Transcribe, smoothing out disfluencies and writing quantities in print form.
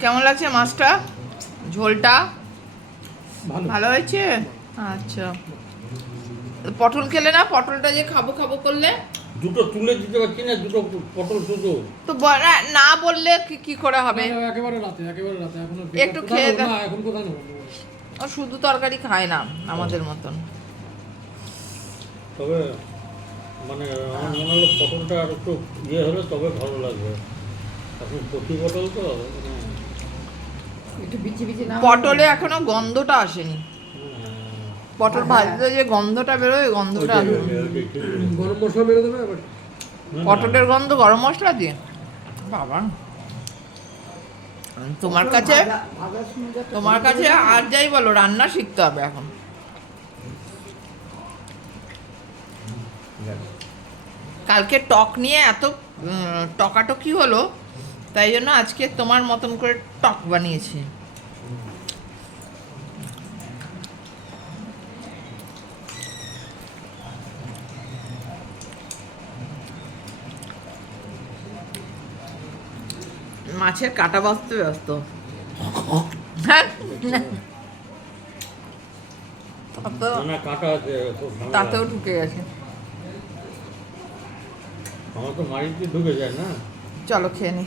কেমন লাগছে মাছটা? ঝোলটা ভালো। ভালো হয়েছে? আচ্ছা, পটল খেলে না? পটলটা যে খাবো খাবো করলে দুটো তুলে দিতে পারছি না, দুটো পটল শুধু। তো না বললে কি করে হবে? না, না, একেবারে রাতে এখনো একটু খেয়ে দেখ। না, এখন কোথায় নেবো? ও শুধু তরকারি খায় না আমাদের মতন। তবে মানে আমার মনে হলো পটলটা আর একটু ইয়ে হলে তবে ভালো লাগবে। এখন কচি পটল তো মানে, একটু বিচি বিচি না পটলে এখনো গন্ধটা আসেনি। পটল ভাজতে যে গন্ধটা বেরোয়, ওই গন্ধটা আসেনি। গরম মশলা মেরে দেবে আবার। পটলের গন্ধ গরম মশলা দিয়ে? বাবা, তোমার কাছে তোমার কাছে আর যাই বলো, রান্না শিখতে হবে এখন। কালকে টক নিয়ে এত টকাটকি হলো, তাই জন্য আজকে তোমার মতন করে টক বানিয়েছি। মাছের কাটা বাছতে ব্যস্ত। হ্যাঁ, না কাটা আছে, খুব ঝামেলা। তাতেও ঢুকে গেছে। আমার তো মাড়িতে ঢুকে যায় না। চলো খেয়ে নি।